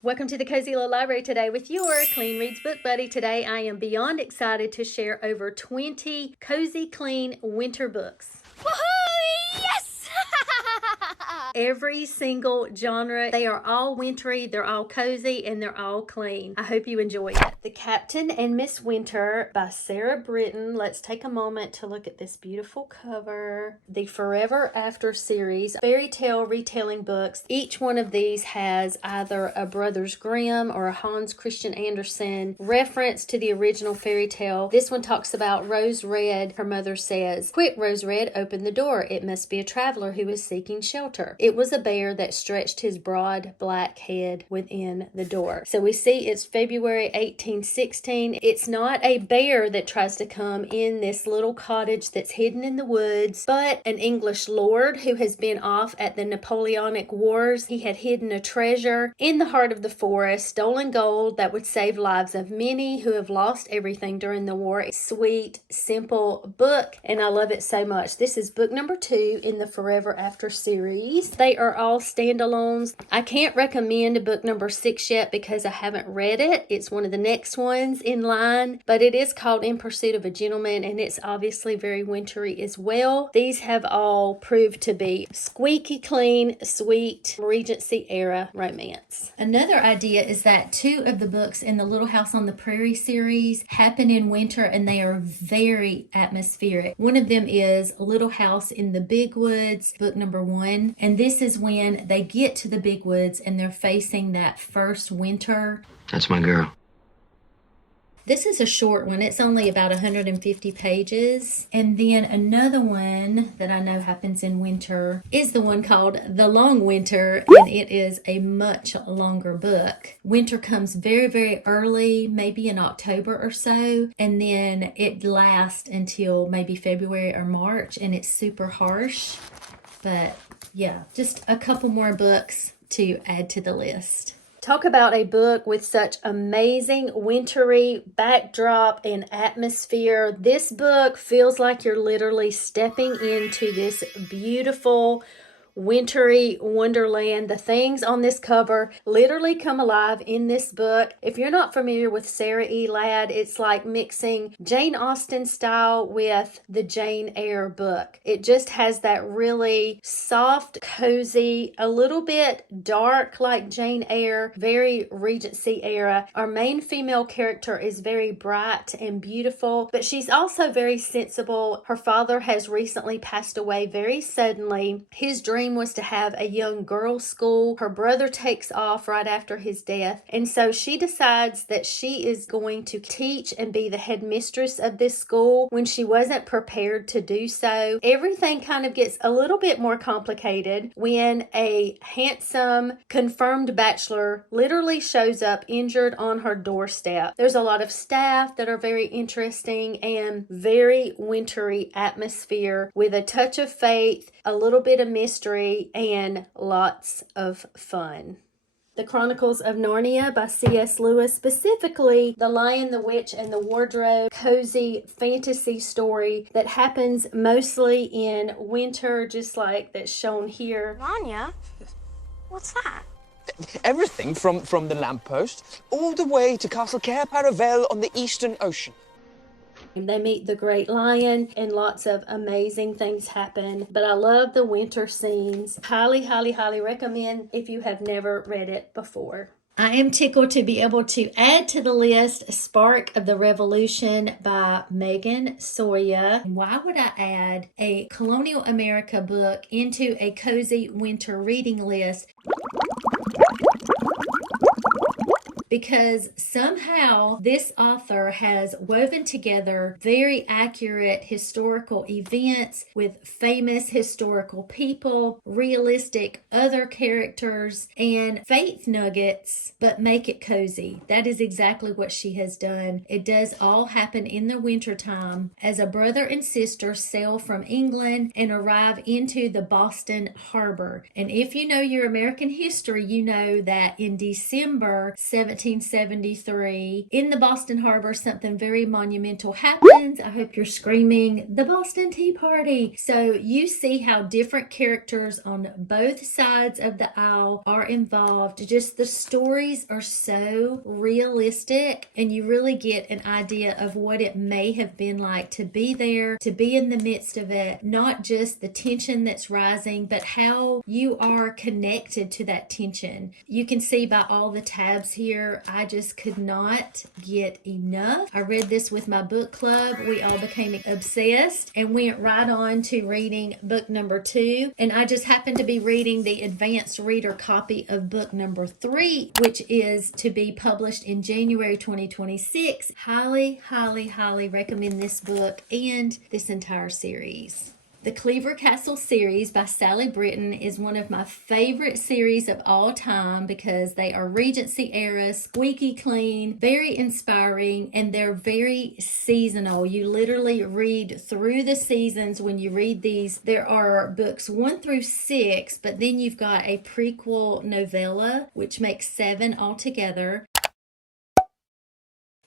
Welcome to the Cozy Little Library today with your Clean Reads Book Buddy. Today I am beyond excited to share over 20 cozy, clean winter books. Woohoo! Yes! Every single genre. They are all wintry, they're all cozy, and they're all clean. I hope you enjoy it. The Captain and Miss Winter by Sally Britton. Let's take a moment to look at this beautiful cover. The Forever After series, fairy tale retelling books. Each one of these has either a Brothers Grimm or a Hans Christian Andersen reference to the original fairy tale. This one talks about Rose Red. Her mother says, "Quick, Rose Red, open the door. It must be a traveler who is seeking shelter." It was a bear that stretched his broad black head within the door. So we see it's February 1816. It's not a bear that tries to come in this little cottage that's hidden in the woods, but an English lord who has been off at the Napoleonic Wars. He had hidden a treasure in the heart of the forest, stolen gold that would save lives of many who have lost everything during the war. A sweet, simple book, and I love it so much. This is book number 2 in the Forever After series. They are all standalones. I can't recommend book number 6 yet because I haven't read it. It's one of the next ones in line, but it is called In Pursuit of a Gentleman, and it's obviously very wintry as well. These have all proved to be squeaky clean, sweet Regency era romance. Another idea is that 2 of the books in the Little House on the Prairie series happen in winter, and they are very atmospheric. One of them is Little House in the Big Woods, book number 1, and this is when they get to the big woods and they're facing that first winter. That's my girl. This is a short one. It's only about 150 pages. And then another one that I know happens in winter is the one called The Long Winter, and it is a much longer book. Winter comes very, very early, maybe in October or so, and then it lasts until maybe February or March, and it's super harsh. But yeah, just a couple more books to add to the list. Talk about a book with such amazing wintry backdrop and atmosphere. This book feels like you're literally stepping into this beautiful wintry wonderland. The things on this cover literally come alive in this book. If you're not familiar with Sarah E. Ladd, it's like mixing Jane Austen style with the Jane Eyre book. It just has that really soft, cozy, a little bit dark like Jane Eyre, very Regency era. Our main female character is very bright and beautiful, but she's also very sensible. Her father has recently passed away very suddenly. His dream was to have a young girls' school. Her brother takes off right after his death, and so she decides that she is going to teach and be the headmistress of this school when she wasn't prepared to do so. Everything kind of gets a little bit more complicated when a handsome confirmed bachelor literally shows up injured on her doorstep. There's a lot of staff that are very interesting and very wintry atmosphere with a touch of faith, a little bit of mystery, and lots of fun. The Chronicles of Narnia by C.S. Lewis, specifically The Lion, the Witch, and the Wardrobe, cozy fantasy story that happens mostly in winter, just like that's shown here. Narnia? What's that? Everything from the lamppost all the way to Castle Cair on the Eastern Ocean. They meet the Great Lion and lots of amazing things happen. But I love the winter scenes. Highly, highly, highly recommend if you have never read it before. I am tickled to be able to add to the list Spark of the Revolution by Megan Soja. Why would I add a colonial America book into a cozy winter reading list? Because somehow this author has woven together very accurate historical events with famous historical people, realistic other characters, and faith nuggets, but make it cozy. That is exactly what she has done. It does all happen in the wintertime as a brother and sister sail from England and arrive into the Boston harbor. And if you know your American history, you know that in December 17 1773. In the Boston Harbor, something very monumental happens. I hope you're screaming, the Boston Tea Party. So you see how different characters on both sides of the aisle are involved. Just the stories are so realistic, and you really get an idea of what it may have been like to be there, to be in the midst of it, not just the tension that's rising, but how you are connected to that tension. You can see by all the tabs here, I just could not get enough. I read this with my book club. We all became obsessed and went right on to reading book number 2. And I just happened to be reading the advanced reader copy of book number 3, which is to be published in January 2026. Highly, highly, highly recommend this book and this entire series. The Clairvoir Castle series by Sally Britton is one of my favorite series of all time because they are Regency era, squeaky clean, very inspiring, and they're very seasonal. You literally read through the seasons when you read these. There are books 1 through 6, but then you've got a prequel novella, which makes 7 altogether.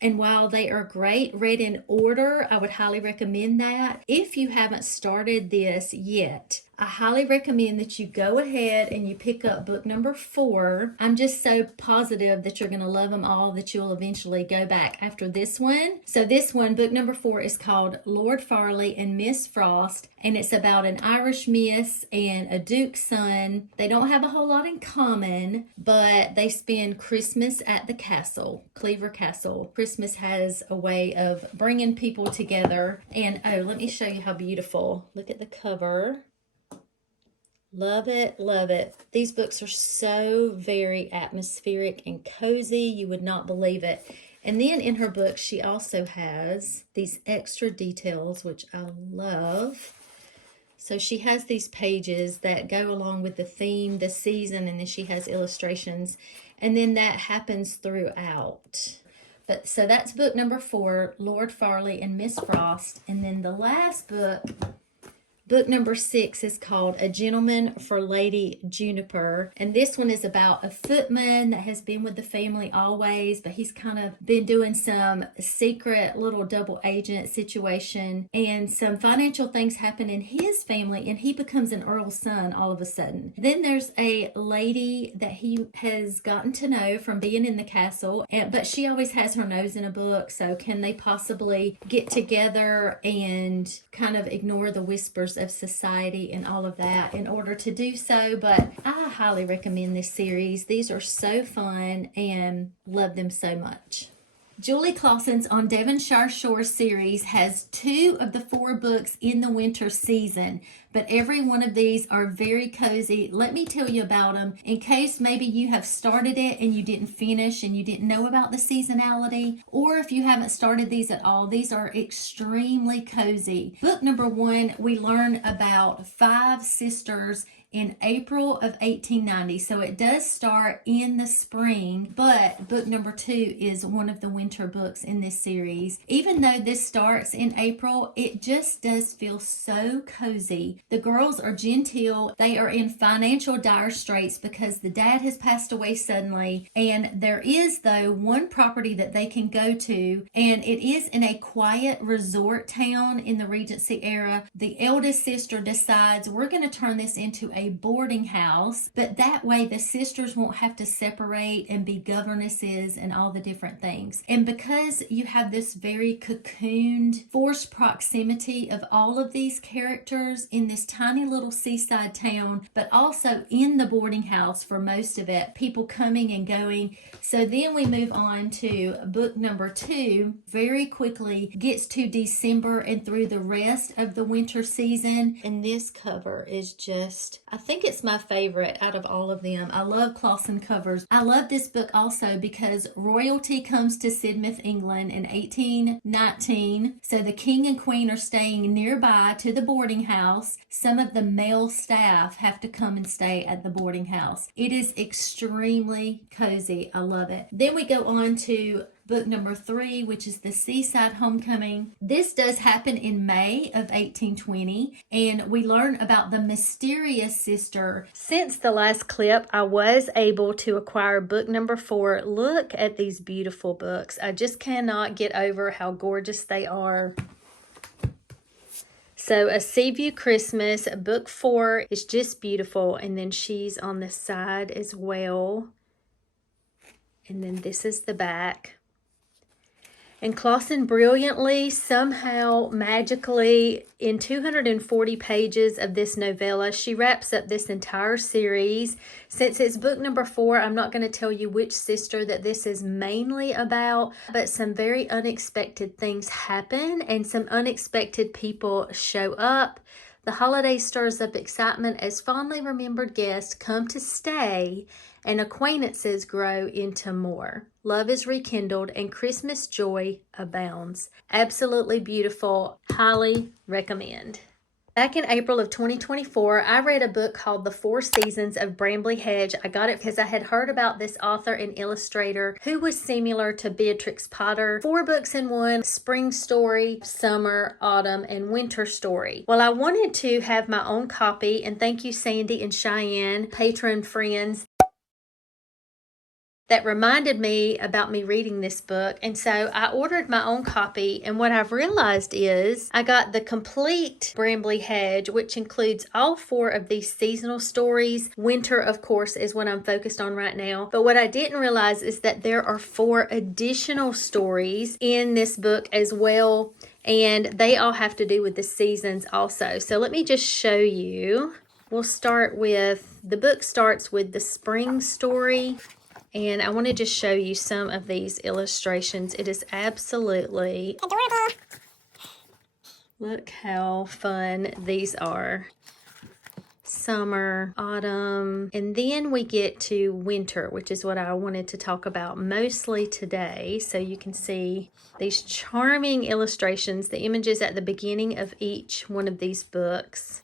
And while they are great, read in order, I would highly recommend that. If you haven't started this yet, I highly recommend that you go ahead and you pick up book number 4. I'm just so positive that you're going to love them all that you'll eventually go back after this one. So this one, book number 4, is called Lord Farley and Miss Frost, and it's about an Irish miss and a duke's son. They don't have a whole lot in common, but they spend Christmas at the castle, Clairvoir Castle. Christmas has a way of bringing people together. And oh, let me show you how beautiful. Look at the cover. Love it, love it. These books are so very atmospheric and cozy. You would not believe it. And then in her book, she also has these extra details, which I love. So she has these pages that go along with the theme, the season, and then she has illustrations. And then that happens throughout. But so that's book number 4, Lord Farley and Miss Frost. And then the last book, book number 6, is called A Gentleman for Lady Juniper. And this one is about a footman that has been with the family always, but he's kind of been doing some secret little double agent situation, and some financial things happen in his family, and he becomes an earl's son all of a sudden. Then there's a lady that he has gotten to know from being in the castle, but she always has her nose in a book, so can they possibly get together and kind of ignore the whispers of society and all of that in order to do so? But I highly recommend this series. These are so fun and love them so much. Julie Klassen's On Devonshire Shores series has 2 of the 4 books in the winter season, but every one of these are very cozy. Let me tell you about them in case maybe you have started it and you didn't finish and you didn't know about the seasonality, or if you haven't started these at all. These are extremely cozy. Book number 1, we learn about 5 sisters in April of 1890. So it does start in the spring, but book number 2 is one of the winter books in this series. Even though this starts in April, it just does feel so cozy. The girls are genteel. They are in financial dire straits because the dad has passed away suddenly, and there is, though, one property that they can go to, and it is in a quiet resort town in the Regency era. The eldest sister decides, we're going to turn this into a boarding house, but that way the sisters won't have to separate and be governesses and all the different things. And because you have this very cocooned, forced proximity of all of these characters in this tiny little seaside town, but also in the boarding house for most of it, people coming and going. So then we move on to book number 2, very quickly gets to December and through the rest of the winter season. And this cover is just, I think it's my favorite out of all of them. I love Clairvoir covers. I love this book also because royalty comes to Sidmouth, England in 1819. So the king and queen are staying nearby to the boarding house. Some of the male staff have to come and stay at the boarding house. It is extremely cozy. I love it. Then we go on to book number 3, which is The Seaside Homecoming. This does happen in May of 1820, and we learn about the mysterious sister. Since the last clip, I was able to acquire book number 4. Look at these beautiful books. I just cannot get over how gorgeous they are. So A Seaview Christmas, book 4 is just beautiful. And then she's on the side as well. And then this is the back. And Clairvoir brilliantly, somehow, magically, in 240 pages of this novella, she wraps up this entire series. Since it's book number 4, I'm not going to tell you which sister that this is mainly about, but some very unexpected things happen and some unexpected people show up. The holiday stirs up excitement as fondly remembered guests come to stay and acquaintances grow into more. Love is rekindled and Christmas joy abounds. Absolutely beautiful. Highly recommend. Back in April of 2024, I read a book called The 4 Seasons of Brambly, Hedge. I got it because I had heard about this author and illustrator who was similar to Beatrix Potter. 4 books in one: spring story, summer, autumn, and winter story. Well, I wanted to have my own copy, and thank you Sandy and Cheyenne, patron friends, that reminded me about me reading this book. And so I ordered my own copy, and what I've realized is I got the complete Brambly Hedge, which includes all 4 of these seasonal stories. Winter, of course, is what I'm focused on right now. But what I didn't realize is that there are 4 additional stories in this book as well, and they all have to do with the seasons also. So let me just show you. We'll start with, the book starts with the spring story. And I want to just show you some of these illustrations. It is absolutely adorable. Look how fun these are. Summer, autumn, and then we get to winter, which is what I wanted to talk about mostly today. So you can see these charming illustrations, the images at the beginning of each one of these books.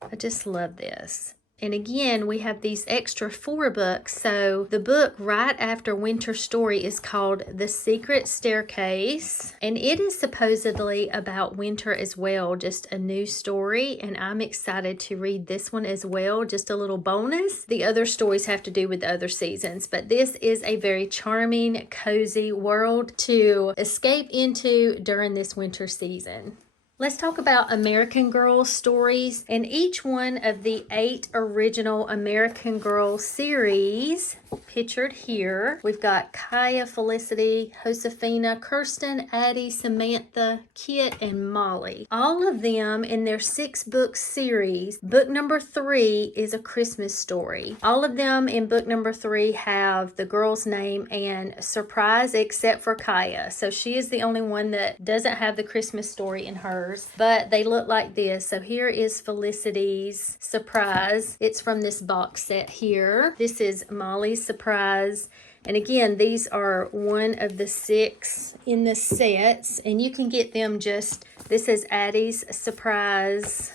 I just love this. And again, we have these extra 4 books. So the book right after Winter Story is called The Secret Staircase. And it is supposedly about winter as well, just a new story. And I'm excited to read this one as well, just a little bonus. The other stories have to do with the other seasons. But this is a very charming, cozy world to escape into during this winter season. Let's talk about American Girl stories. In each one of the 8 original American Girl series, pictured here, we've got Kaya, Felicity, Josefina, Kirsten, Addy, Samantha, Kit, and Molly. All of them in their 6-book series. Book number 3 is a Christmas story. All of them in book number 3 have the girl's name and surprise, except for Kaya. So she is the only one that doesn't have the Christmas story in hers. But they look like this. So here is Felicity's surprise. It's from this box set here. This is Molly's surprise. And again, these are one of the 6 in the sets. And you can get them just, this is Addy's surprise.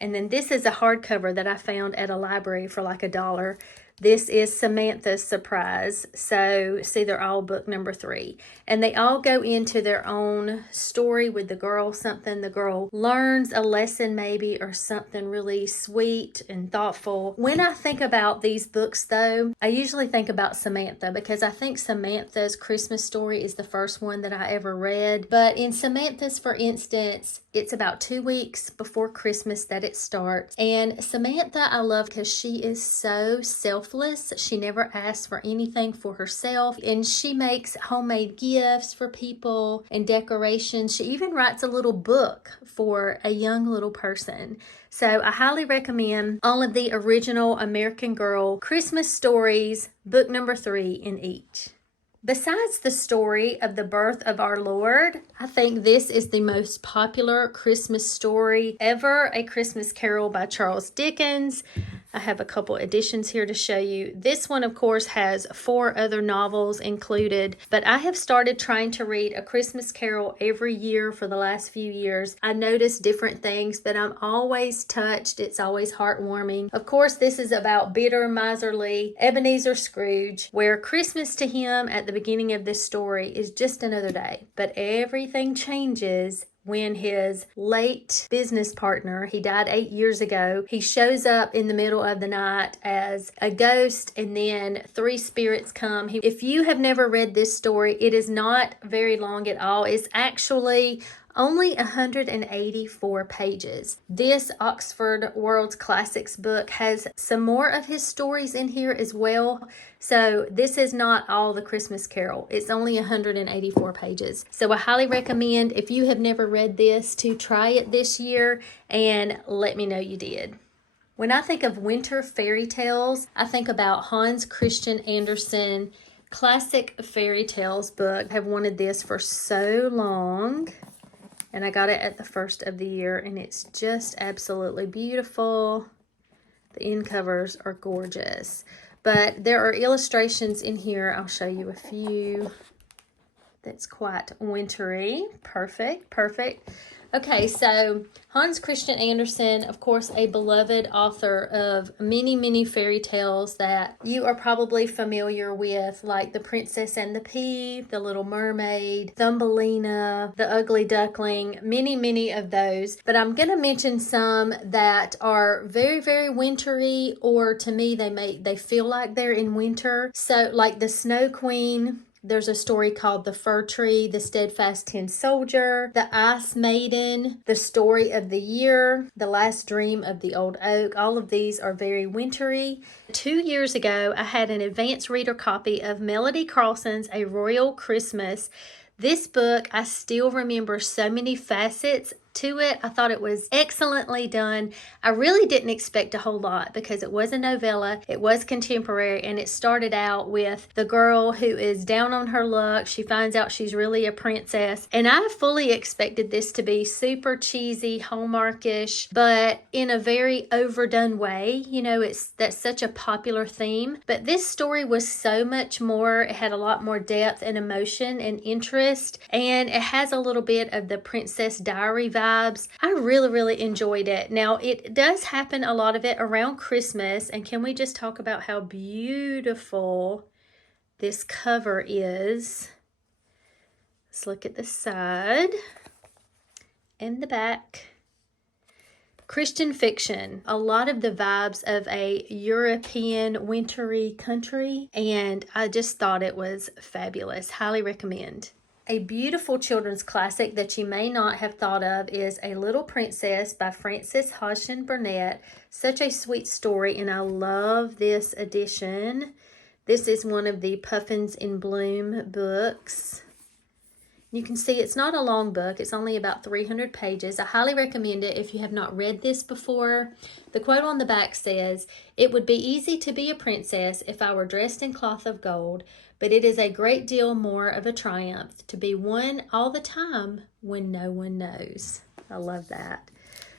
And then this is a hardcover that I found at a library for like $1. This is Samantha's surprise. So see, they're all book number 3. And they all go into their own story with the girl, something the girl learns, a lesson maybe, or something really sweet and thoughtful. When I think about these books though, I usually think about Samantha, because I think Samantha's Christmas story is the first one that I ever read. But in Samantha's, for instance, it's about 2 weeks before Christmas that it starts. And Samantha I love because she is so selfless. She never asks for anything for herself. And she makes homemade gifts for people and decorations. She even writes a little book for a young little person. So I highly recommend all of the original American Girl Christmas stories, book number 3 in each. Besides the story of the birth of our Lord, I think this is the most popular Christmas story ever, A Christmas Carol by Charles Dickens. I have a couple editions here to show you. This one, of course, has 4 other novels included, but I have started trying to read A Christmas Carol every year for the last few years. I notice different things, but I'm always touched. It's always heartwarming. Of course, this is about bitter, miserly Ebenezer Scrooge, where Christmas to him at the beginning of this story is just another day. But everything changes when his late business partner, he died 8 years ago, he shows up in the middle of the night as a ghost, and then 3 spirits come. If you have never read this story, it is not very long at all. It's actually only 184 pages. This Oxford World's Classics book has some more of his stories in here as well. So this is not all the Christmas Carol. It's only 184 pages. So I highly recommend, if you have never read this, to try it this year and let me know you did. When I think of winter fairy tales, I think about Hans Christian Andersen Classic Fairy Tales book. I have wanted this for so long. And I got it at the first of the year, and it's just absolutely beautiful. The end covers are gorgeous. But there are illustrations in here. I'll show you a few. That's quite wintry. Perfect, perfect. Okay, so Hans Christian Andersen, of course, a beloved author of many, many fairy tales that you are probably familiar with, like The Princess and the Pea, The Little Mermaid, Thumbelina, The Ugly Duckling, many, many of those. But I'm going to mention some that are very, very wintry, or to me, they feel like they're in winter. So, like The Snow Queen. There's a story called The Fir Tree, The Steadfast Tin Soldier, The Ice Maiden, The Story of the Year, The Last Dream of the Old Oak. All of these are very wintry. 2 years ago, I had an advanced reader copy of Melody Carlson's A Royal Christmas. This book, I still remember so many facets to it. I thought it was excellently done. I really didn't expect a whole lot because it was a novella, it was contemporary, and it started out with the girl who is down on her luck. She finds out she's really a princess, and I fully expected this to be super cheesy, Hallmarkish, but in a very overdone way. You know, that's such a popular theme, but this story was so much more. It had a lot more depth and emotion and interest, and it has a little bit of the Princess Diary vibes. I really, really enjoyed it. Now, it does happen, a lot of it, around Christmas. And can we just talk about how beautiful this cover is? Let's look at the side and the back. Christian fiction, a lot of the vibes of a European wintry country, and I just thought it was fabulous. Highly recommend. A beautiful children's classic that you may not have thought of is A Little Princess by Frances Hodgson Burnett. Such a sweet story, and I love this edition. This is one of the Puffins in Bloom books. You can see it's not a long book. It's only about 300 pages. I highly recommend it if you have not read this before. The quote on the back says, "It would be easy to be a princess if I were dressed in cloth of gold, but it is a great deal more of a triumph to be one all the time when no one knows." I love that.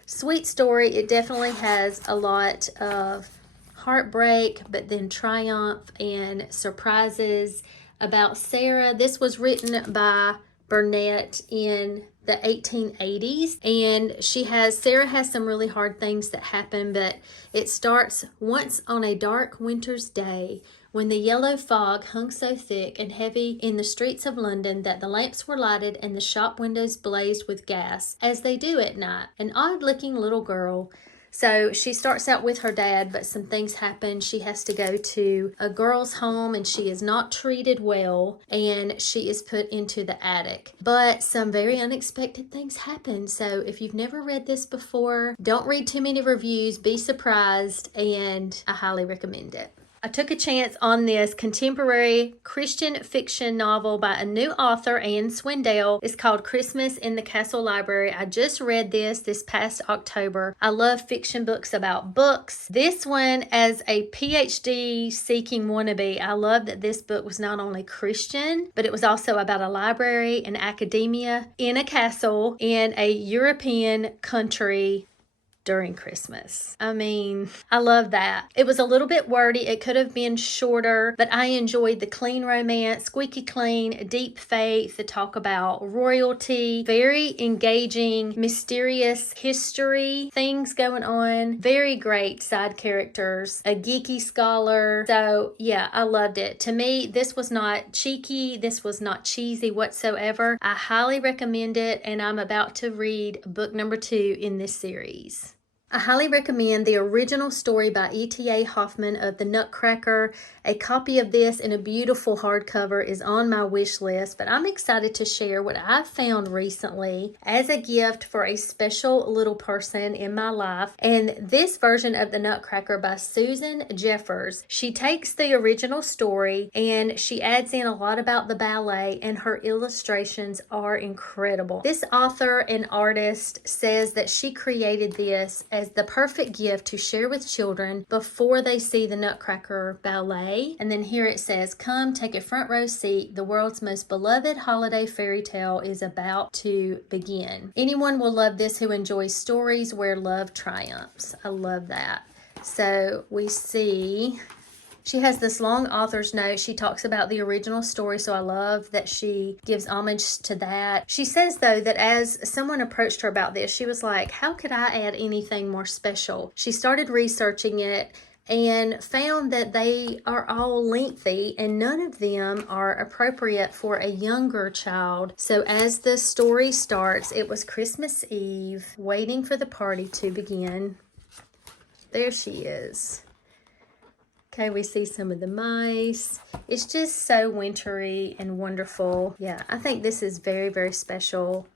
Sweet story. It definitely has a lot of heartbreak, but then triumph and surprises about Sarah. This was written by Burnett in the 1880s, and Sarah has some really hard things that happen, but it starts once on a dark winter's day when the yellow fog hung so thick and heavy in the streets of London that the lamps were lighted and the shop windows blazed with gas, as they do at night. An odd-looking little girl. So she starts out with her dad, but some things happen. She has to go to a girl's home, and she is not treated well, and she is put into the attic. But some very unexpected things happen. So if you've never read this before, don't read too many reviews. Be surprised, and I highly recommend it. I took a chance on this contemporary Christian fiction novel by a new author, Anne Swindell. It's called Christmas in the Castle Library. I just read this past October. I love fiction books about books. This one, as a PhD seeking wannabe, I love that this book was not only Christian, but it was also about a library and academia in a castle in a European country during Christmas. I mean, I love that. It was a little bit wordy. It could have been shorter, but I enjoyed the clean romance, squeaky clean, deep faith, the talk about royalty, very engaging, mysterious history, things going on, very great side characters, a geeky scholar. So yeah, I loved it. To me, this was not cheeky. This was not cheesy whatsoever. I highly recommend it, and I'm about to read book number 2 in this series. I highly recommend the original story by E.T.A. Hoffman of The Nutcracker. A copy of this in a beautiful hardcover is on my wish list, but I'm excited to share what I found recently as a gift for a special little person in my life. And this version of The Nutcracker by Susan Jeffers. She takes the original story and she adds in a lot about the ballet, and her illustrations are incredible. This author and artist says that she created this as the perfect gift to share with children before they see the Nutcracker ballet. And then here it says, "Come, take a front row seat. The world's most beloved holiday fairy tale is about to begin. Anyone will love this who enjoys stories where love triumphs." I love that. So we see she has this long author's note. She talks about the original story, so I love that she gives homage to that. She says, though, that as someone approached her about this, she was like, how could I add anything more special? She started researching it and found that they are all lengthy and none of them are appropriate for a younger child. So as the story starts, it was Christmas Eve, waiting for the party to begin. There she is. Okay, we see some of the mice. It's just so wintry and wonderful. Yeah, I think this is very, very special.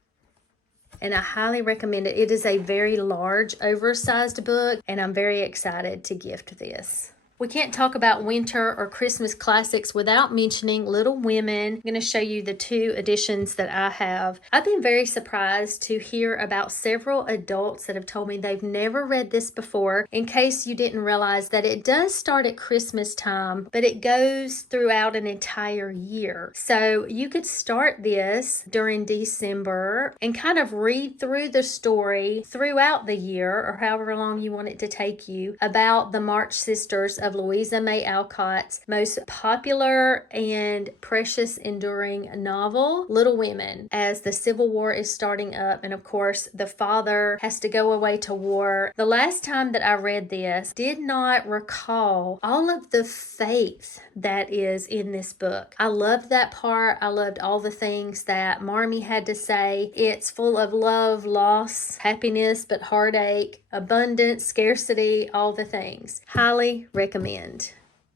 And I highly recommend it. It is a very large, oversized book, and I'm very excited to gift this. We can't talk about winter or Christmas classics without mentioning Little Women. I'm going to show you the 2 editions that I have. I've been very surprised to hear about several adults that have told me they've never read this before. In case you didn't realize that it does start at Christmas time, but it goes throughout an entire year. So you could start this during December and kind of read through the story throughout the year, or however long you want it to take you, about the March sisters of Louisa May Alcott's most popular and precious enduring novel, Little Women, as the Civil War is starting up, and of course the father has to go away to war. The last time that I read this, did not recall all of the faith that is in this book. I loved that part. I loved all the things that Marmee had to say. It's full of love, loss, happiness, but heartache, abundance, scarcity, all the things. Highly recommend.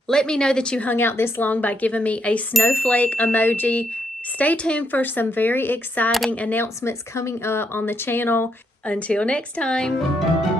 Let me know that you hung out this long by giving me a snowflake emoji. Stay tuned for some very exciting announcements coming up on the channel. Until next time.